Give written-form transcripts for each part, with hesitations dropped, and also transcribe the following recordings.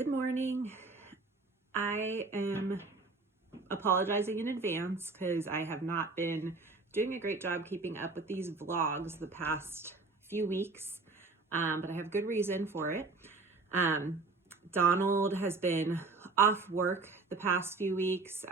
Good morning. I am apologizing in advance because I have not been doing a great job keeping up with these vlogs the past few weeks, but I have good reason for it. Donald has been off work the past few weeks.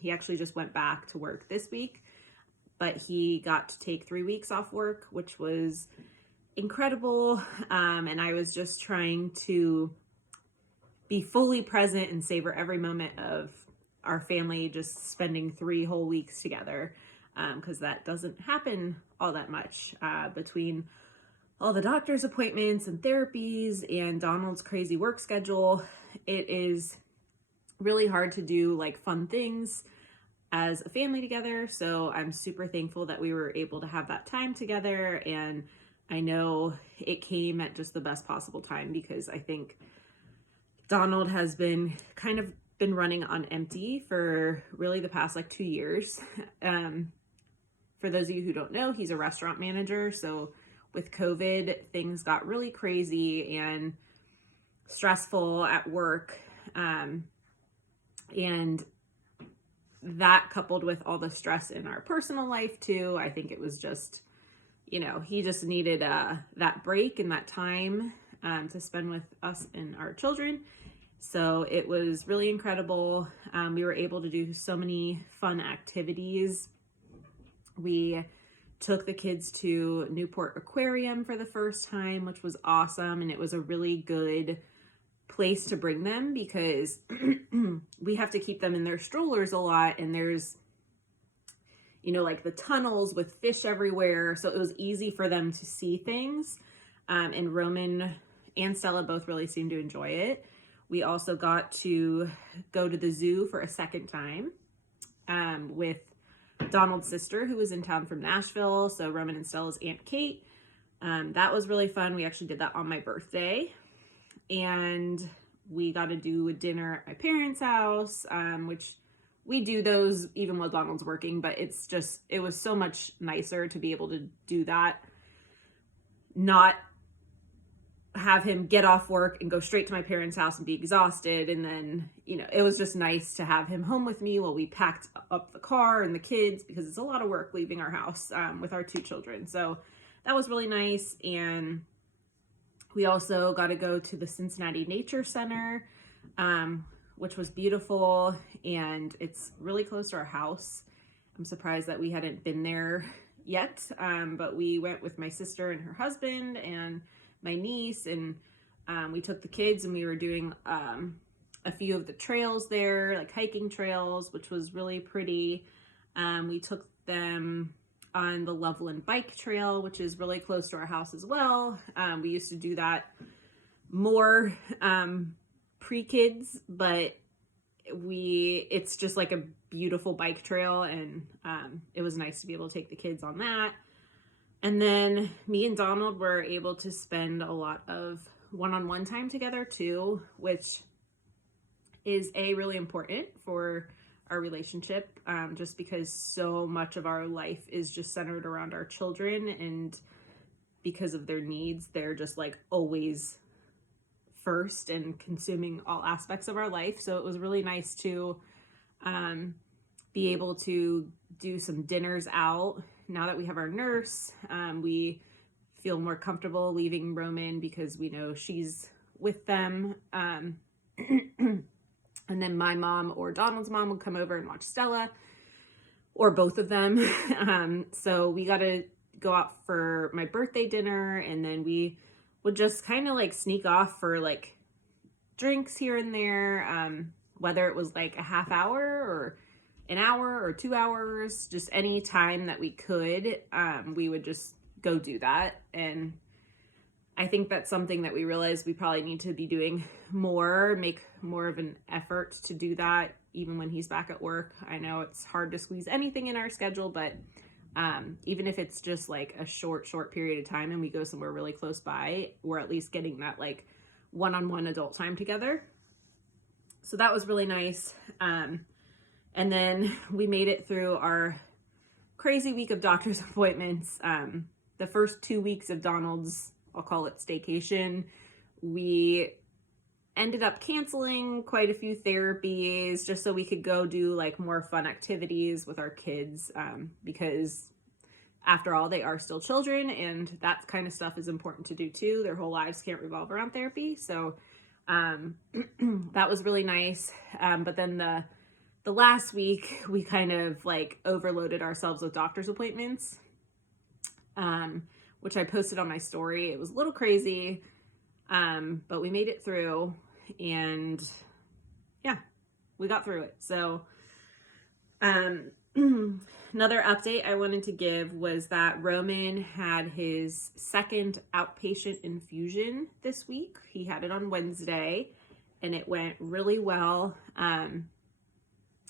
He actually just went back to work this week, but he got to take 3 weeks off work, which was incredible. And I was just trying to be fully present and savor every moment of our family just spending 3 whole weeks together, because that doesn't happen all that much between all the doctor's appointments and therapies and Donald's crazy work schedule. It is really hard to do like fun things as a family together. So I'm super thankful that we were able to have that time together. And I know it came at just the best possible time because I think Donald has been running on empty for really the past 2 years. For those of you who don't know, he's a restaurant manager. So with COVID, things got really crazy and stressful at work. And that coupled with all the stress in our personal life too, I think it was just, he just needed that break and that time to spend with us and our children. So it was really incredible. We were able to do so many fun activities. We took the kids to Newport Aquarium for the first time, which was awesome. And it was a really good place to bring them because we have to keep them in their strollers a lot. And there's, the tunnels with fish everywhere. So it was easy for them to see things. And Roman and Stella both really seemed to enjoy it. We also got to go to the zoo for a second time with Donald's sister, who was in town from Nashville. So Roman and Stella's Aunt Kate. That was really fun. We actually did that on my birthday. And we got to do a dinner at my parents' house, which we do those even while Donald's working. But it was so much nicer to be able to do that. Not have him get off work and go straight to my parents' house and be exhausted. And then, it was just nice to have him home with me while we packed up the car and the kids, because it's a lot of work leaving our house with our 2 children. So that was really nice. And we also got to go to the Cincinnati Nature Center, which was beautiful. And it's really close to our house. I'm surprised that we hadn't been there yet. But we went with my sister and her husband and my niece, and we took the kids and we were doing a few of the trails there, like hiking trails, which was really pretty. We took them on the Loveland Bike Trail, which is really close to our house as well. We used to do that more pre-kids, but it's just like a beautiful bike trail, and it was nice to be able to take the kids on that. And then me and Donald were able to spend a lot of one-on-one time together too, which is really important for our relationship, just because so much of our life is just centered around our children, and because of their needs, they're just always first and consuming all aspects of our life. So it was really nice to be able to do some dinners out. Now that we have our nurse, we feel more comfortable leaving Roman because we know she's with them. And then my mom or Donald's mom would come over and watch Stella, or both of them. So we got to go out for my birthday dinner, and then we would just kind of sneak off for drinks here and there, whether it was a half hour or an hour or 2 hours, just any time that we could, we would just go do that. And I think that's something that we realized we probably need to be doing more, make more of an effort to do that, even when he's back at work. I know it's hard to squeeze anything in our schedule, but even if it's just a short period of time and we go somewhere really close by, we're at least getting that one-on-one adult time together. So that was really nice. And then we made it through our crazy week of doctor's appointments. The first 2 weeks of Donald's, I'll call it staycation, we ended up canceling quite a few therapies just so we could go do like more fun activities with our kids, because after all, they are still children, and that kind of stuff is important to do too. Their whole lives can't revolve around therapy. So that was really nice. But then the last week, we kind of like overloaded ourselves with doctor's appointments, which I posted on my story. It was a little crazy, but we made it through, and yeah, we got through it. So another update I wanted to give was that Roman had his second outpatient infusion this week. He had it on Wednesday, and it went really well.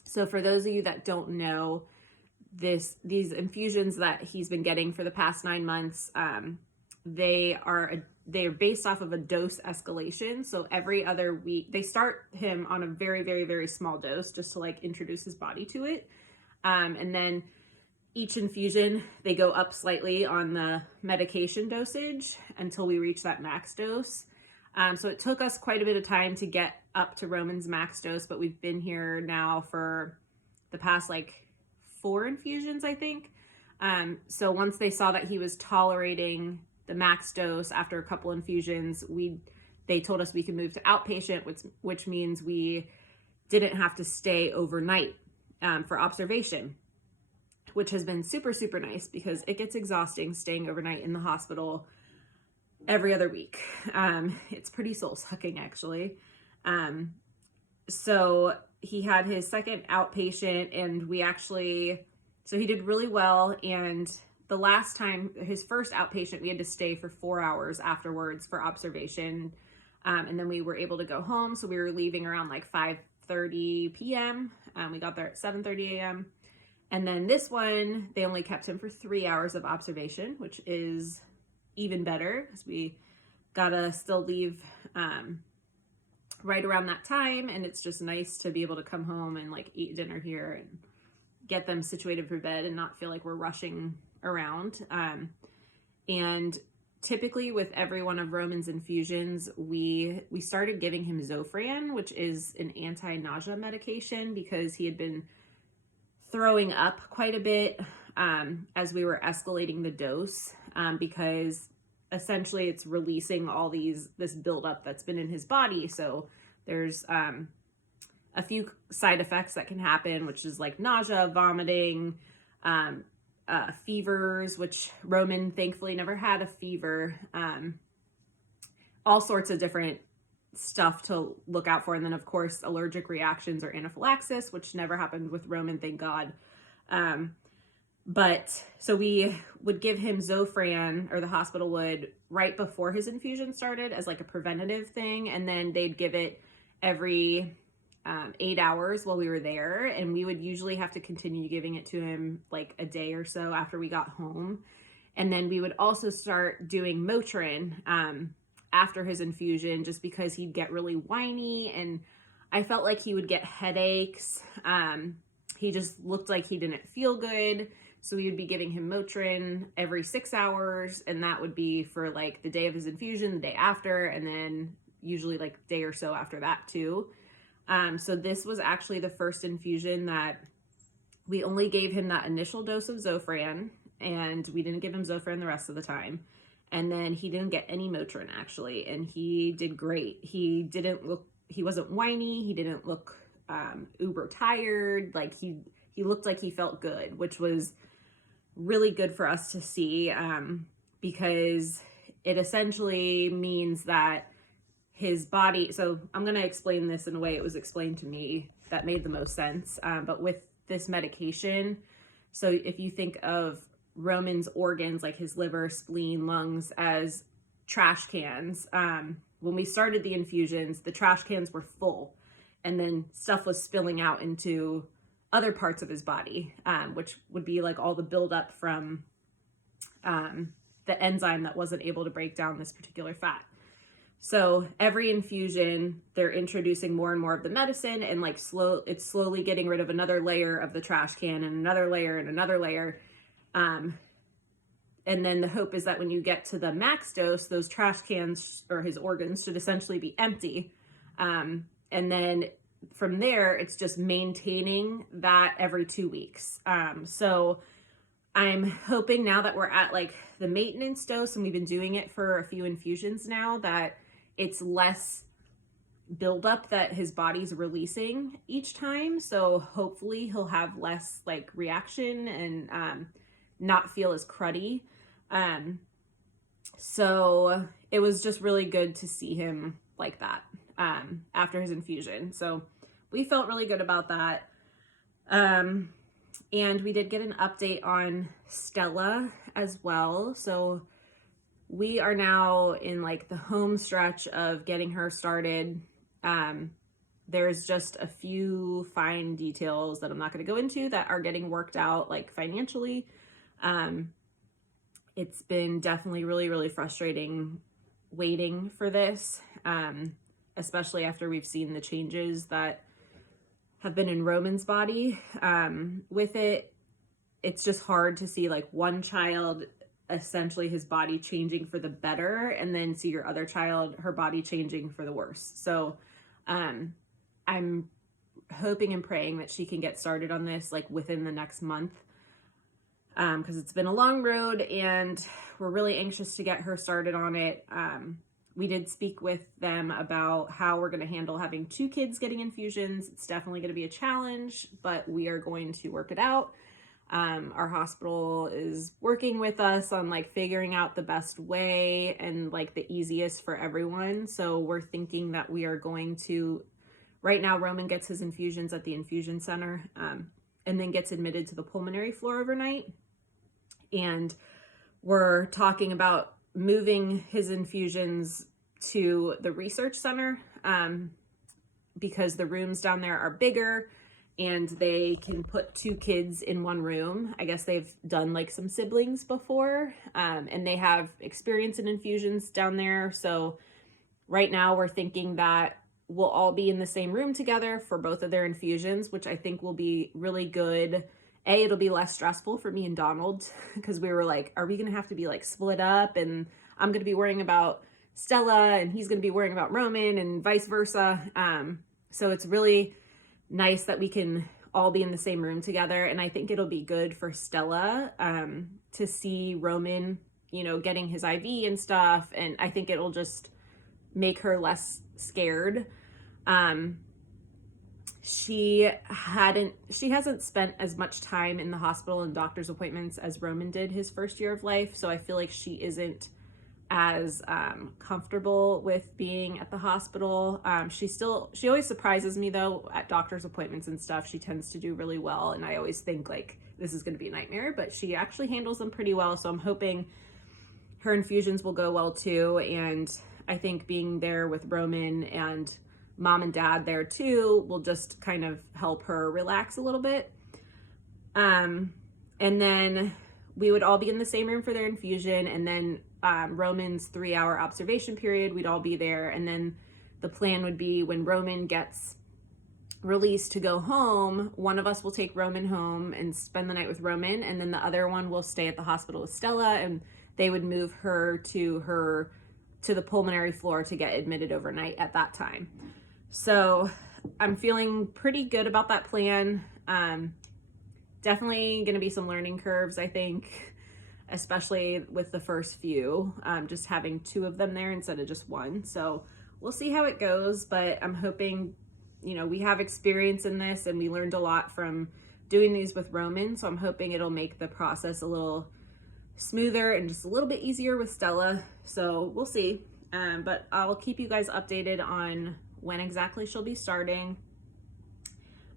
So for those of you that don't know, these infusions that he's been getting for the past 9 months, they are based off of a dose escalation. So every other week, they start him on a very, very, very small dose just to like introduce his body to it. And then each infusion, they go up slightly on the medication dosage until we reach that max dose. So it took us quite a bit of time to get up to Roman's max dose, but we've been here now for the past like 4 infusions, I think. So once they saw that he was tolerating the max dose after a couple infusions, they told us we could move to outpatient, which means we didn't have to stay overnight for observation, which has been super, super nice because it gets exhausting staying overnight in the hospital every other week. It's pretty soul-sucking, actually. So he had his second outpatient, and so he did really well. And the last time, his first outpatient, we had to stay for 4 hours afterwards for observation. And then we were able to go home. So we were leaving around like 5:30 p.m. We got there at 7:30 a.m. And then this one, they only kept him for 3 hours of observation, which is even better because we gotta still leave right around that time. And it's just nice to be able to come home and like eat dinner here and get them situated for bed and not feel like we're rushing around. And typically with every one of Roman's infusions, we started giving him Zofran, which is an anti-nausea medication, because he had been throwing up quite a bit as we were escalating the dose, because essentially it's releasing all this buildup that's been in his body. So there's a few side effects that can happen, which is like nausea, vomiting, fevers, which Roman thankfully never had a fever, all sorts of different stuff to look out for. And then of course, allergic reactions or anaphylaxis, which never happened with Roman, thank God. But so we would give him Zofran, or the hospital would, right before his infusion started as like a preventative thing. And then they'd give it every 8 hours while we were there. And we would usually have to continue giving it to him like a day or so after we got home. And then we would also start doing Motrin after his infusion, just because he'd get really whiny and I felt like he would get headaches. He just looked like he didn't feel good. So we would be giving him Motrin every 6 hours, and that would be for like the day of his infusion, the day after, and then usually like a day or so after that too. So this was actually the first infusion that we only gave him that initial dose of Zofran, and we didn't give him Zofran the rest of the time. And then he didn't get any Motrin actually, and he did great. He wasn't whiny. He didn't look uber tired. Like he looked like he felt good, which was really good for us to see, because it essentially means that his body, so I'm going to explain this in a way it was explained to me that made the most sense. But with this medication, so if you think of Roman's organs, like his liver, spleen, lungs, as trash cans, when we started the infusions, the trash cans were full, and then stuff was spilling out into other parts of his body, which would be like all the buildup from the enzyme that wasn't able to break down this particular fat. So every infusion, they're introducing more and more of the medicine, and like it's slowly getting rid of another layer of the trash can, and another layer and another layer. And then the hope is that when you get to the max dose, those trash cans or his organs should essentially be empty. And then from there, it's just maintaining that every 2 weeks. So I'm hoping now that we're at like the maintenance dose and we've been doing it for a few infusions now, that it's less buildup that his body's releasing each time. So hopefully he'll have less like reaction and not feel as cruddy. So it was just really good to see him like that after his infusion. So we felt really good about that. And we did get an update on Stella as well. So we are now in like the home stretch of getting her started. There's just a few fine details that I'm not going to go into that are getting worked out like financially. It's been definitely really, really frustrating waiting for this, especially after we've seen the changes that have been in Roman's body. With it, it's just hard to see like one child, essentially his body changing for the better, and then see your other child, her body changing for the worse. So I'm hoping and praying that she can get started on this like within the next month, because it's been a long road and we're really anxious to get her started on it. We did speak with them about how we're going to handle having 2 kids getting infusions. It's definitely going to be a challenge, but we are going to work it out. Our hospital is working with us on like figuring out the best way and like the easiest for everyone. So we're thinking that we are going to, right now Roman gets his infusions at the infusion center, and then gets admitted to the pulmonary floor overnight. And we're talking about moving his infusions to the research center, because the rooms down there are bigger and they can put 2 kids in one room. I guess they've done like some siblings before, and they have experience in infusions down there. So right now we're thinking that we'll all be in the same room together for both of their infusions, which I think will be really good. It'll be less stressful for me and Donald, because we were like, are we going to have to be like split up? And I'm going to be worrying about Stella and he's going to be worrying about Roman and vice versa. So it's really nice that we can all be in the same room together. And I think it'll be good for Stella to see Roman, getting his IV and stuff. And I think it'll just make her less scared. She hasn't spent as much time in the hospital and doctor's appointments as Roman did his first year of life. So I feel like she isn't as comfortable with being at the hospital. She always surprises me though at doctor's appointments and stuff. She tends to do really well. And I always think like this is going to be a nightmare, but she actually handles them pretty well. So I'm hoping her infusions will go well too. And I think being there with Roman and mom and dad there too will just kind of help her relax a little bit. And then we would all be in the same room for their infusion, and then Roman's 3-hour observation period, we'd all be there. And then the plan would be when Roman gets released to go home, one of us will take Roman home and spend the night with Roman, and then the other one will stay at the hospital with Stella, and they would move her to the pulmonary floor to get admitted overnight at that time. So I'm feeling pretty good about that plan. Definitely going to be some learning curves, I think, especially with the first few, just having 2 of them there instead of just 1. So we'll see how it goes, but I'm hoping, we have experience in this and we learned a lot from doing these with Roman. So I'm hoping it'll make the process a little smoother and just a little bit easier with Stella. So we'll see. But I'll keep you guys updated on when exactly she'll be starting.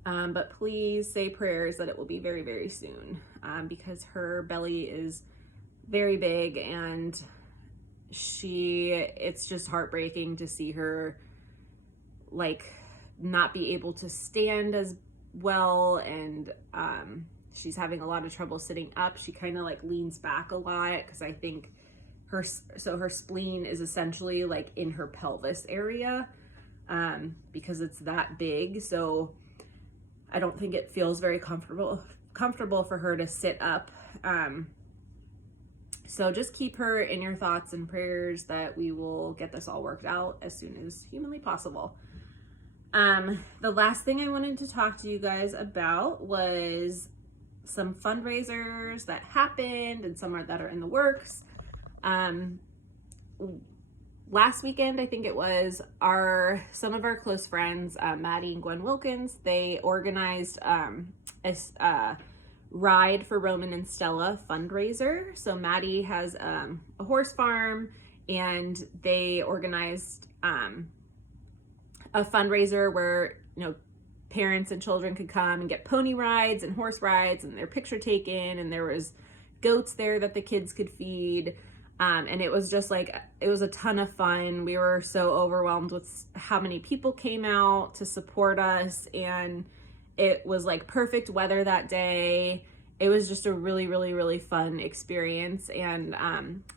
But please say prayers that it will be very, very soon, because her belly is very big and it's just heartbreaking to see her like not be able to stand as well. And she's having a lot of trouble sitting up. She kind of like leans back a lot because I think her spleen is essentially like in her pelvis area, because it's that big. So I don't think it feels very comfortable for her to sit up. So just keep her in your thoughts and prayers that we will get this all worked out as soon as humanly possible. The last thing I wanted to talk to you guys about was some fundraisers that happened and some that are in the works. Last weekend, I think it was, some of our close friends, Maddie and Gwen Wilkins, they organized a Ride for Roman and Stella fundraiser. So Maddie has a horse farm, and they organized a fundraiser where, you know, parents and children could come and get pony rides and horse rides and their picture taken, and there was goats there that the kids could feed. And it was just like, it was a ton of fun. We were so overwhelmed with how many people came out to support us, and it was like perfect weather that day. It was just a really, really, really fun experience. And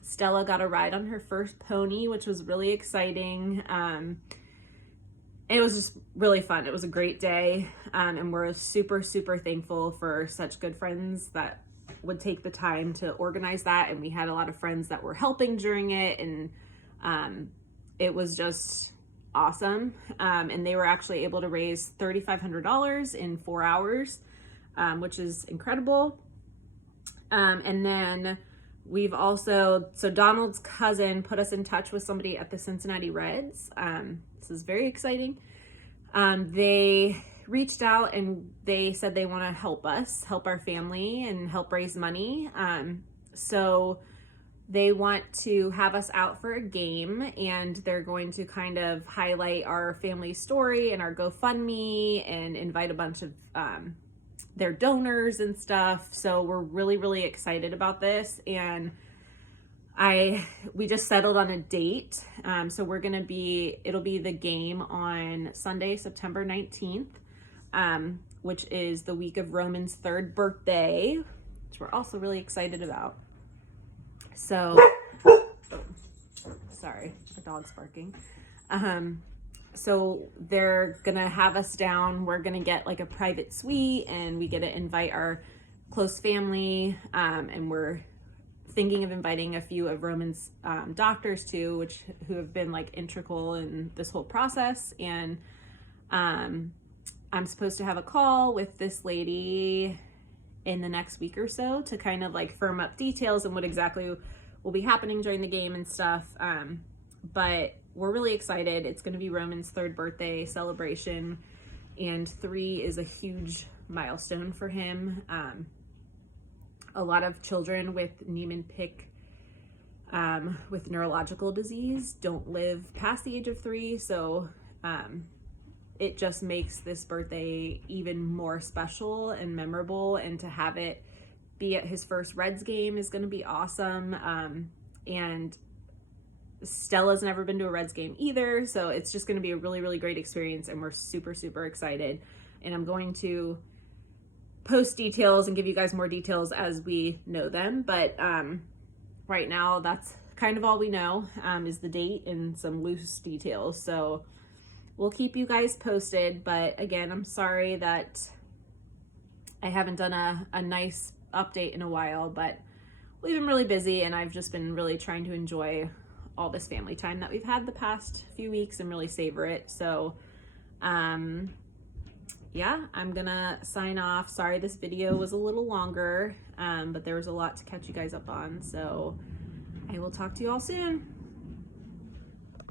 Stella got a ride on her first pony, which was really exciting. It was just really fun. It was a great day. And we're super, super thankful for such good friends that would take the time to organize that. And we had a lot of friends that were helping during it. And it was just awesome. And they were actually able to raise $3,500 in 4 hours, which is incredible. And then we've also, so Donald's cousin put us in touch with somebody at the Cincinnati Reds. This is very exciting. They reached out and they said they want to help us, help our family, and help raise money. So they want to have us out for a game, and they're going to kind of highlight our family story and our GoFundMe and invite a bunch of their donors and stuff. So we're really, really excited about this. And we just settled on a date. So it'll be the game on Sunday, September 19th, which is the week of Roman's 3rd birthday, which we're also really excited about. So, sorry, the dog's barking. So they're gonna have us down. We're gonna get like a private suite, and we get to invite our close family. And we're thinking of inviting a few of Roman's doctors too, who have been like integral in this whole process. And I'm supposed to have a call with this lady in the next week or so to kind of like firm up details and what exactly will be happening during the game and stuff. But we're really excited. It's going to be Roman's 3rd birthday celebration, and 3 is a huge milestone for him. A lot of children with Niemann-Pick, with neurological disease, don't live past the age of 3. So it just makes this birthday even more special and memorable, and to have it be at his first Reds game is going to be awesome. And Stella's never been to a Reds game either, so it's just going to be a really, really great experience, and we're super, super excited. And I'm going to post details and give you guys more details as we know them, but right now that's kind of all we know, is the date and some loose details. So we'll keep you guys posted. But again, I'm sorry that I haven't done a nice update in a while, but we've been really busy, and I've just been really trying to enjoy all this family time that we've had the past few weeks and really savor it. So yeah, I'm gonna sign off. Sorry this video was a little longer, but there was a lot to catch you guys up on. So I will talk to you all soon.